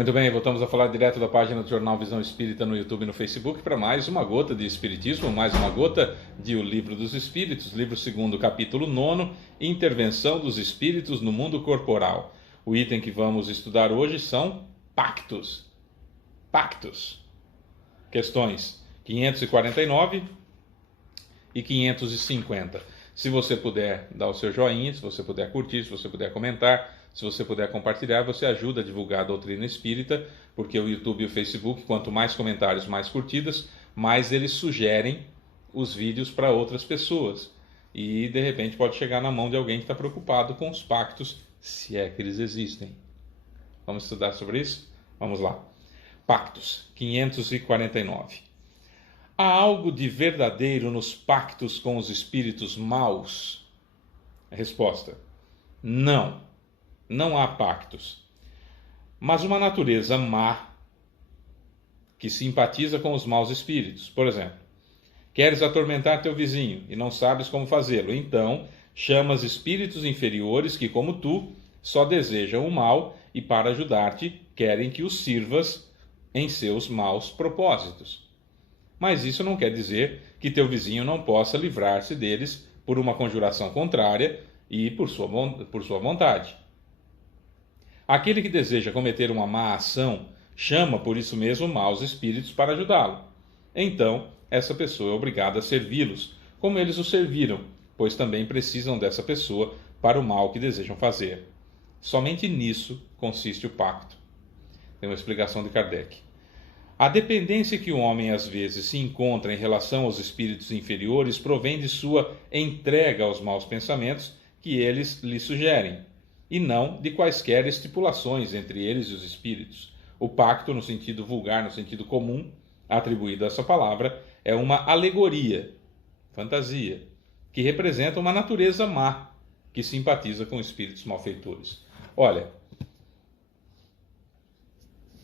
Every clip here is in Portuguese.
Muito bem, voltamos a falar direto da página do Jornal Visão Espírita no YouTube e no Facebook para mais uma gota de Espiritismo, mais uma gota de O Livro dos Espíritos, livro 2º, capítulo 9, Intervenção dos Espíritos no Mundo Corporal. O item que vamos estudar hoje são pactos. Pactos. Questões 549 e 550. Se você puder dar o seu joinha, se você puder curtir, se você puder comentar, se você puder compartilhar, você ajuda a divulgar a doutrina espírita, porque o YouTube e o Facebook, quanto mais comentários, mais curtidas, mais eles sugerem os vídeos para outras pessoas. E, de repente, pode chegar na mão de alguém que está preocupado com os pactos, se é que eles existem. Vamos estudar sobre isso? Vamos lá. Pactos, 549. Há algo de verdadeiro nos pactos com os espíritos maus? Resposta: não. Não há pactos. Mas uma natureza má que simpatiza com os maus espíritos. Por exemplo, queres atormentar teu vizinho e não sabes como fazê-lo. Então, chamas espíritos inferiores que, como tu, só desejam o mal e, para ajudar-te, querem que os sirvas em seus maus propósitos. Mas isso não quer dizer que teu vizinho não possa livrar-se deles por uma conjuração contrária e por sua vontade. Aquele que deseja cometer uma má ação chama por isso mesmo maus espíritos para ajudá-lo. Então, essa pessoa é obrigada a servi-los, como eles o serviram, pois também precisam dessa pessoa para o mal que desejam fazer. Somente nisso consiste o pacto. Tem uma explicação de Kardec. A dependência que o homem às vezes se encontra em relação aos espíritos inferiores provém de sua entrega aos maus pensamentos que eles lhe sugerem, e não de quaisquer estipulações entre eles e os espíritos. O pacto, no sentido vulgar, no sentido comum, atribuído a essa palavra, é uma alegoria, fantasia, que representa uma natureza má, que simpatiza com espíritos malfeitores. Olha,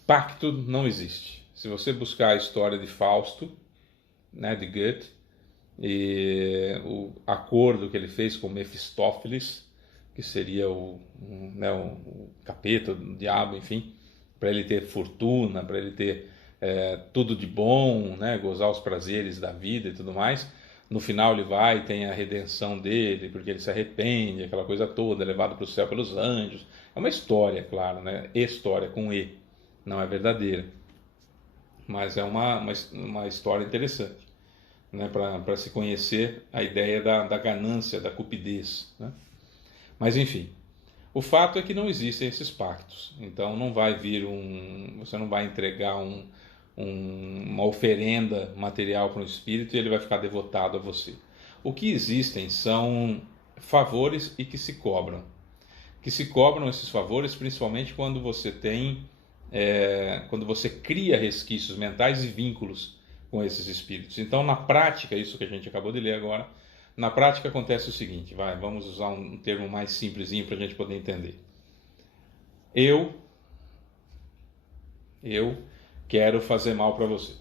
pacto não existe. Se você buscar a história de Fausto, né, de Goethe, e o acordo que ele fez com Mefistófeles, que seria o capeta, o diabo, enfim, para ele ter fortuna, para ele ter tudo de bom, né, gozar os prazeres da vida e tudo mais. No final ele vai e tem a redenção dele, porque ele se arrepende, aquela coisa toda, é levado para o céu pelos anjos. É uma história, claro, né? História com E, não é verdadeira. Mas é uma história interessante, né? Para se conhecer a ideia da ganância, da cupidez, né? Mas enfim, o fato é que não existem esses pactos. Então não vai vir você não vai entregar uma oferenda material para um espírito e ele vai ficar devotado a você. O que existem são favores e que se cobram. Que se cobram esses favores principalmente quando você quando você cria resquícios mentais e vínculos com esses espíritos. Então, na prática, isso que a gente acabou de ler agora, na prática acontece o seguinte, vamos usar um termo mais simplesinho para a gente poder entender. Eu quero fazer mal para você.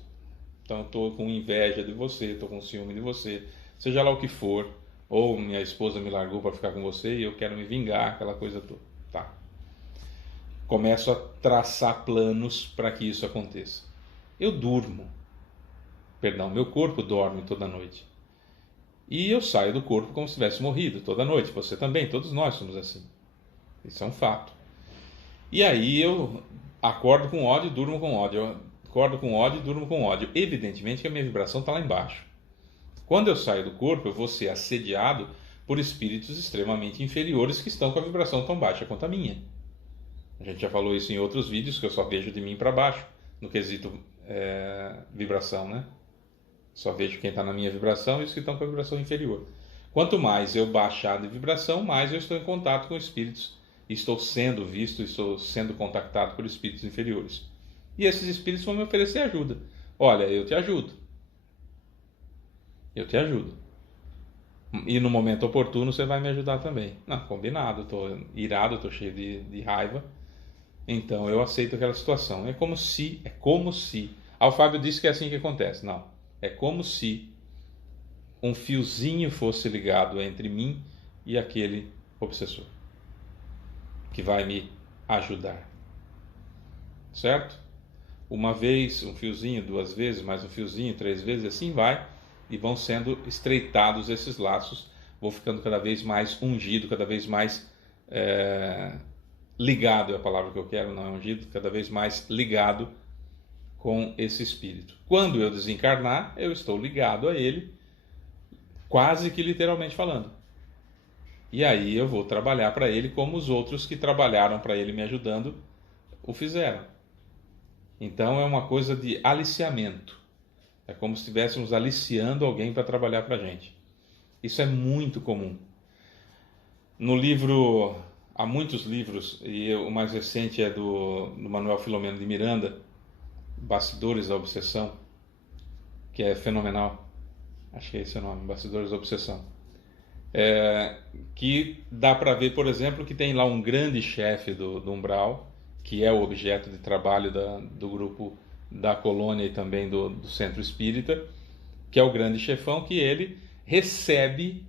Então estou com inveja de você, estou com ciúme de você, seja lá o que for, ou minha esposa me largou para ficar com você e eu quero me vingar, aquela coisa toda. Tá. Começo a traçar planos para que isso aconteça. Eu durmo. Meu corpo dorme toda noite. E eu saio do corpo como se tivesse morrido toda noite. Você também, todos nós somos assim. Isso é um fato. E aí eu acordo com ódio e durmo com ódio. Eu acordo com ódio e durmo com ódio. Evidentemente que a minha vibração está lá embaixo. Quando eu saio do corpo, eu vou ser assediado por espíritos extremamente inferiores que estão com a vibração tão baixa quanto a minha. A gente já falou isso em outros vídeos, que eu só vejo de mim para baixo, no quesito vibração, né? Só vejo quem está na minha vibração e os que estão com a vibração inferior. Quanto mais eu baixar de vibração, mais eu estou em contato com espíritos. Estou sendo visto, estou sendo contactado por espíritos inferiores. E esses espíritos vão me oferecer ajuda. Olha, eu te ajudo. Eu te ajudo. E no momento oportuno você vai me ajudar também. Não, combinado, estou irado, estou cheio de raiva. Então eu aceito aquela situação. É como se... Ah, o Fábio disse que é assim que acontece. Não. É como se um fiozinho fosse ligado entre mim e aquele obsessor que vai me ajudar. certo? Uma vez, um fiozinho, 2 vezes, mais um fiozinho, 3 vezes, assim vai, e vão sendo estreitados esses laços, vou ficando cada vez mais ungido, cada vez mais ligado, é a palavra que eu quero, não é ungido, cada vez mais ligado com esse espírito. Quando eu desencarnar, eu estou ligado a ele, quase que literalmente falando. E aí eu vou trabalhar para ele como os outros que trabalharam para ele me ajudando o fizeram. Então é uma coisa de aliciamento. É como se estivéssemos aliciando alguém para trabalhar para a gente. Isso é muito comum. No livro, há muitos livros, e o mais recente é do Manuel Filomeno de Miranda, Bastidores da Obsessão, que é fenomenal. Acho que é esse o nome, Bastidores da Obsessão. Que dá para ver, por exemplo, que tem lá um grande chefe do umbral, que é o objeto de trabalho do grupo da colônia e também do centro espírita, que é o grande chefão, que ele recebe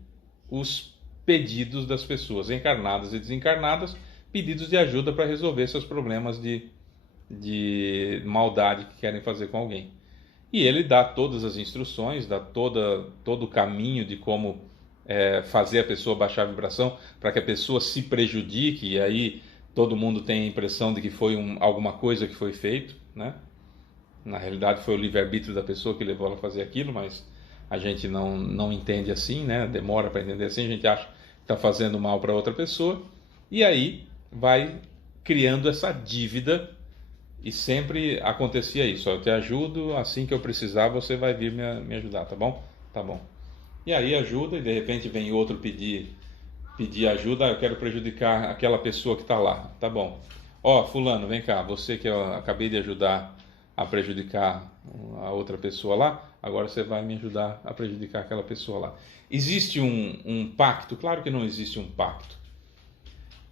os pedidos das pessoas, encarnadas e desencarnadas, pedidos de ajuda para resolver seus problemas de maldade que querem fazer com alguém. E ele dá todas as instruções, dá todo o caminho de como fazer a pessoa baixar a vibração, para que a pessoa se prejudique, e aí todo mundo tem a impressão de que foi alguma coisa que foi feito, né? Na realidade foi o livre-arbítrio da pessoa que levou ela a fazer aquilo, mas a gente não entende assim, né? Demora para entender assim, a gente acha que está fazendo mal para outra pessoa, e aí vai criando essa dívida, e sempre acontecia isso: eu te ajudo, assim que eu precisar você vai vir me ajudar, tá bom? Tá bom. E aí ajuda, e de repente vem outro pedir ajuda. Eu quero prejudicar aquela pessoa que está lá, tá bom? Ó, fulano, vem cá, você que eu acabei de ajudar a prejudicar a outra pessoa lá, agora você vai me ajudar a prejudicar aquela pessoa lá. Existe um pacto? Claro que não existe um pacto,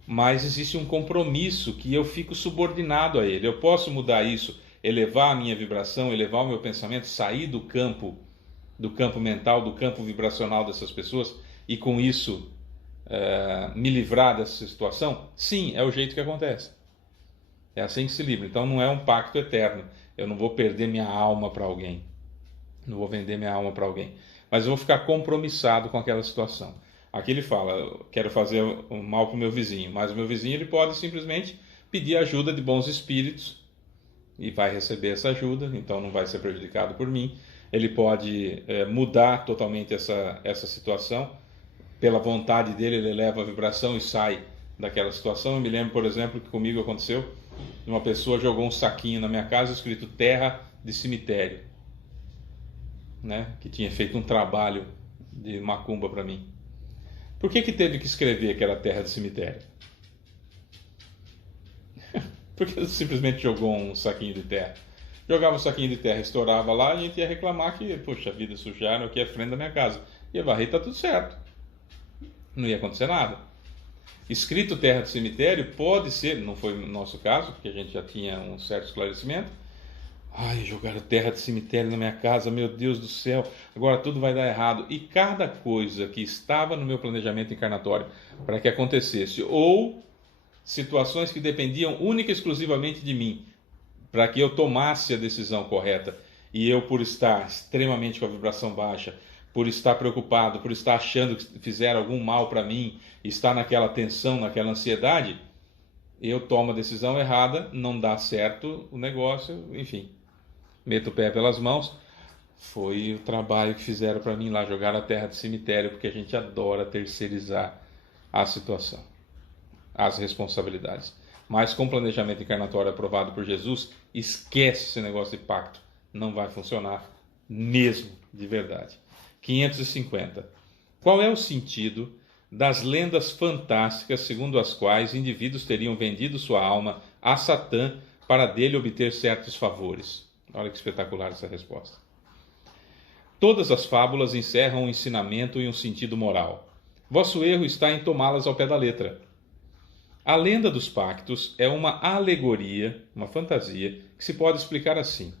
mas existe um compromisso que eu fico subordinado a ele. Eu posso mudar isso, elevar a minha vibração, elevar o meu pensamento, sair do campo mental, do campo vibracional dessas pessoas, e com isso me livrar dessa situação? Sim, é o jeito que acontece. É assim que se livra. Então não é um pacto eterno. Eu não vou perder minha alma para alguém, não vou vender minha alma para alguém, mas eu vou ficar compromissado com aquela situação. Aqui ele fala: eu quero fazer o mal para o meu vizinho, mas o meu vizinho ele pode simplesmente pedir ajuda de bons espíritos e vai receber essa ajuda, então não vai ser prejudicado por mim. Ele pode mudar totalmente essa situação, pela vontade dele ele eleva a vibração e sai daquela situação. Eu me lembro, por exemplo, que comigo aconteceu: uma pessoa jogou um saquinho na minha casa escrito terra de cemitério, né? Que tinha feito um trabalho de macumba para mim. Por que teve que escrever que era terra de cemitério? Porque simplesmente jogou um saquinho de terra. Jogava um saquinho de terra, estourava lá, a gente ia reclamar que, poxa vida, sujaram aqui a frente da minha casa. Ia varrer, tá tudo certo. Não ia acontecer nada. Escrito terra de cemitério pode ser, não foi no nosso caso, porque a gente já tinha um certo esclarecimento. Ai, jogaram terra de cemitério na minha casa, meu Deus do céu, agora tudo vai dar errado. E cada coisa que estava no meu planejamento encarnatório para que acontecesse, ou situações que dependiam única e exclusivamente de mim, para que eu tomasse a decisão correta, e eu, por estar extremamente com a vibração baixa, por estar preocupado, por estar achando que fizeram algum mal para mim, estar naquela tensão, naquela ansiedade, eu tomo a decisão errada, não dá certo o negócio, enfim, meto o pé pelas mãos. Foi o trabalho que fizeram para mim lá, jogar a terra de cemitério, porque a gente adora terceirizar a situação, as responsabilidades. Mas com planejamento encarnatório aprovado por Jesus, esquece esse negócio de pacto, não vai funcionar mesmo, de verdade. 550. Qual é o sentido das lendas fantásticas segundo as quais indivíduos teriam vendido sua alma a Satã para dele obter certos favores? Olha que espetacular essa resposta. Todas as fábulas encerram um ensinamento e um sentido moral. Vosso erro está em tomá-las ao pé da letra. A lenda dos pactos é uma alegoria, uma fantasia, que se pode explicar assim: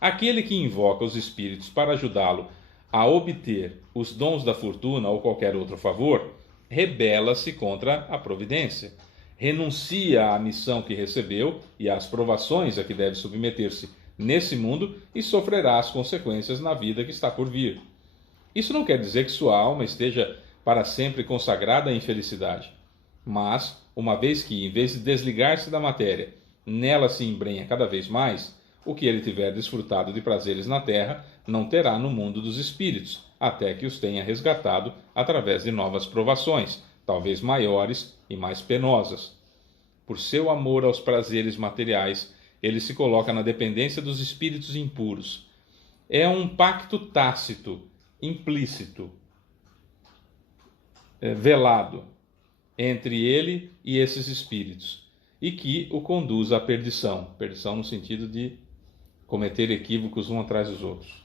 aquele que invoca os espíritos para ajudá-lo a obter os dons da fortuna ou qualquer outro favor, rebela-se contra a providência. renuncia à missão que recebeu e às provações a que deve submeter-se nesse mundo e sofrerá as consequências na vida que está por vir. Isso não quer dizer que sua alma esteja para sempre consagrada à infelicidade, mas, uma vez que, em vez de desligar-se da matéria, nela se embrenha cada vez mais, o que ele tiver desfrutado de prazeres na terra, não terá no mundo dos espíritos, até que os tenha resgatado através de novas provações, talvez maiores e mais penosas. Por seu amor aos prazeres materiais, ele se coloca na dependência dos espíritos impuros. É um pacto tácito, implícito, velado, entre ele e esses espíritos, e que o conduz à perdição. Perdição no sentido de cometer equívocos um atrás dos outros.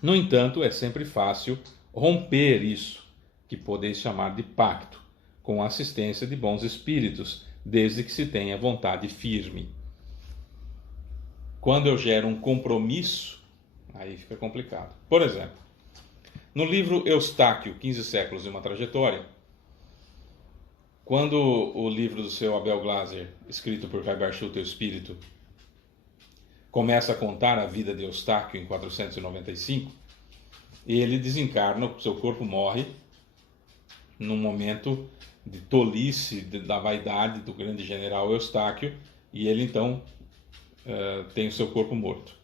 No entanto, é sempre fácil romper isso, que podeis chamar de pacto, com a assistência de bons espíritos, desde que se tenha vontade firme. Quando eu gero um compromisso, aí fica complicado. Por exemplo, no livro Eustáquio, 15 séculos e uma trajetória, quando o livro do seu Abel Glasser, escrito por Caibar Schutter, o Espírito, começa a contar a vida de Eustáquio em 495, ele desencarna, seu corpo morre num momento de tolice da vaidade do grande general Eustáquio, e ele então tem o seu corpo morto.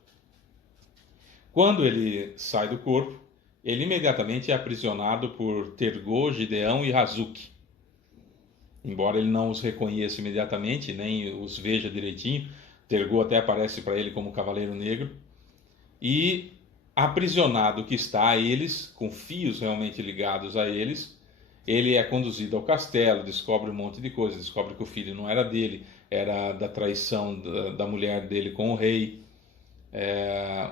Quando ele sai do corpo, ele imediatamente é aprisionado por Tergô, Gideão e Razuki. Embora ele não os reconheça imediatamente, nem os veja direitinho, Tergô até aparece para ele como Cavaleiro Negro. E aprisionado que está a eles, com fios realmente ligados a eles, ele é conduzido ao castelo, descobre um monte de coisas, descobre que o filho não era dele, era da traição da mulher dele com o rei.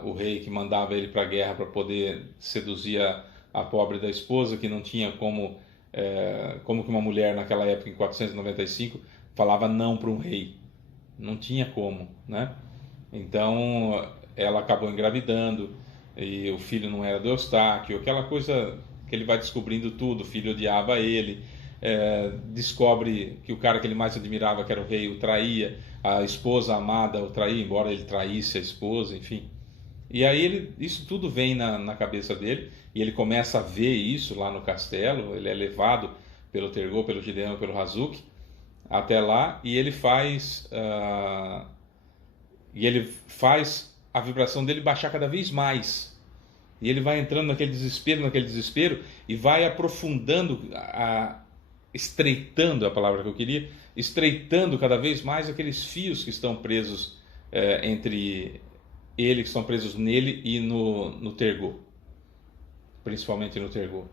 O rei que mandava ele para a guerra para poder seduzir a pobre da esposa, que não tinha como que uma mulher naquela época, em 495, falava não para um rei. Não tinha como, né? Então ela acabou engravidando e o filho não era do Eustáquio, aquela coisa que ele vai descobrindo tudo. O filho odiava ele, descobre que o cara que ele mais admirava, que era o rei, o traía, a esposa amada o traía, embora ele traísse a esposa, enfim. E aí isso tudo vem na cabeça dele, e ele começa a ver isso lá no castelo. Ele é levado pelo Tergô, pelo Gideão e pelo Razuki até lá, e ele faz a vibração dele baixar cada vez mais. E ele vai entrando naquele desespero, e vai aprofundando, estreitando, a palavra que eu queria, estreitando cada vez mais aqueles fios que estão presos entre ele, que estão presos nele e no Tergô, principalmente no Tergô,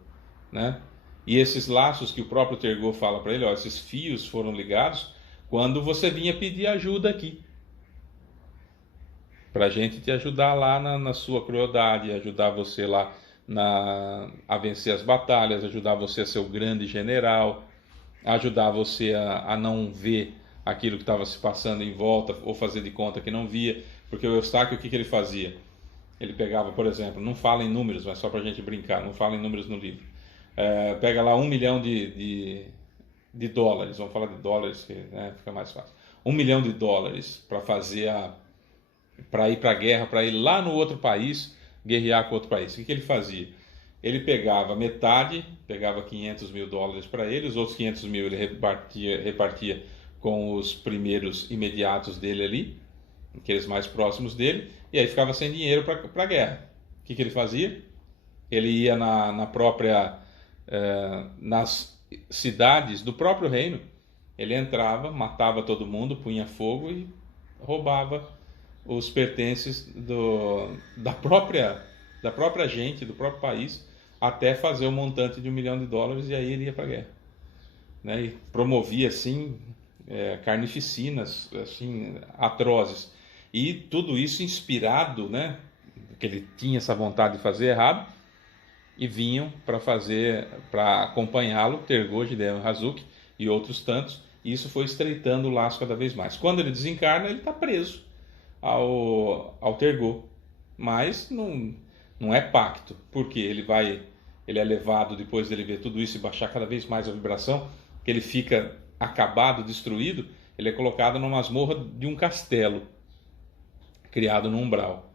né? E esses laços que o próprio Tergô fala para ele, esses fios foram ligados quando você vinha pedir ajuda aqui, para a gente te ajudar lá na sua crueldade, ajudar você lá a vencer as batalhas, ajudar você a ser o grande general, ajudar você a não ver aquilo que estava se passando em volta, ou fazer de conta que não via. Porque o Eustáquio, o que ele fazia? Ele pegava, por exemplo, não fala em números, mas só para a gente brincar, não fala em números no livro. Pega lá 1 milhão de dólares, vamos falar de dólares, que fica mais fácil. 1 milhão de dólares para fazer para ir para a guerra, para ir lá no outro país, guerrear com outro país. O que ele fazia? Ele pegava metade, pegava 500 mil dólares para ele, os outros 500 mil ele repartia com os primeiros imediatos dele ali, aqueles mais próximos dele, e aí ficava sem dinheiro para a guerra. O que ele fazia? Ele ia nas cidades do próprio reino, ele entrava, matava todo mundo, punha fogo e roubava os pertences da própria gente, do próprio país, até fazer o montante de 1 milhão de dólares, e aí ele ia para a guerra, né? E promovia assim carnificinas assim atrozes, e tudo isso inspirado, né, que ele tinha essa vontade de fazer errado, e vinham para acompanhá-lo Tergô, Gideão, Razuki e outros tantos, e isso foi estreitando o laço cada vez mais. Quando ele desencarna, ele está preso ao Tergô, mas não é pacto, porque ele é levado, depois dele ver tudo isso e baixar cada vez mais a vibração, que ele fica acabado, destruído, ele é colocado numa masmorra de um castelo, criado no umbral.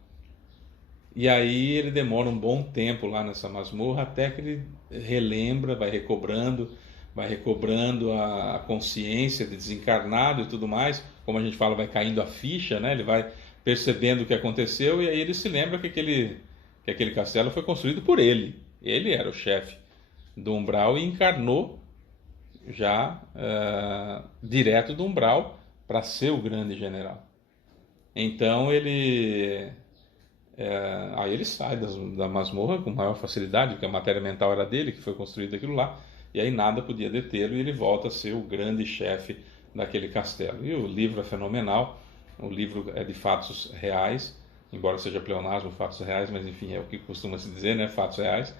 E aí ele demora um bom tempo lá nessa masmorra, até que ele relembra, vai recobrando a consciência de desencarnado e tudo mais. Como a gente fala, vai caindo a ficha, né? Ele vai percebendo o que aconteceu, e aí ele se lembra que aquele castelo foi construído por ele. Ele era o chefe do umbral e encarnou já direto do umbral para ser o grande general. Então aí ele sai da masmorra com maior facilidade, porque a matéria mental era dele, que foi construído aquilo lá, e aí nada podia detê-lo, e ele volta a ser o grande chefe daquele castelo. E o livro é fenomenal, o livro é de fatos reais, embora seja pleonasmo, fatos reais, mas enfim, é o que costuma se dizer, né? Fatos reais.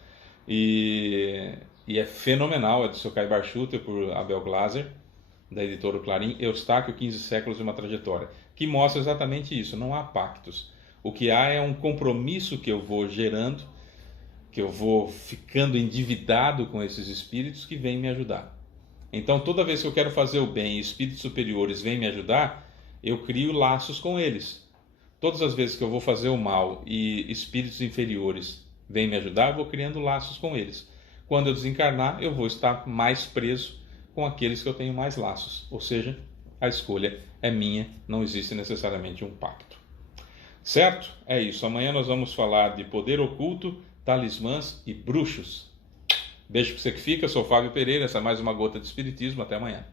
E é fenomenal, é do Sr. Barchuter, por Abel Glasser, da editora Clarim, Eustáquio, 15 séculos e uma trajetória, que mostra exatamente isso, não há pactos. O que há é um compromisso que eu vou gerando, que eu vou ficando endividado com esses espíritos que vêm me ajudar. Então, toda vez que eu quero fazer o bem e espíritos superiores vêm me ajudar, eu crio laços com eles. Todas as vezes que eu vou fazer o mal e espíritos inferiores vêm me ajudar, eu vou criando laços com eles. Quando eu desencarnar, eu vou estar mais preso com aqueles que eu tenho mais laços. Ou seja, a escolha é minha, não existe necessariamente um pacto. Certo? É isso. Amanhã nós vamos falar de poder oculto, talismãs e bruxos. Beijo para você que fica. Sou Fábio Pereira. Essa é mais uma gota de espiritismo. Até amanhã.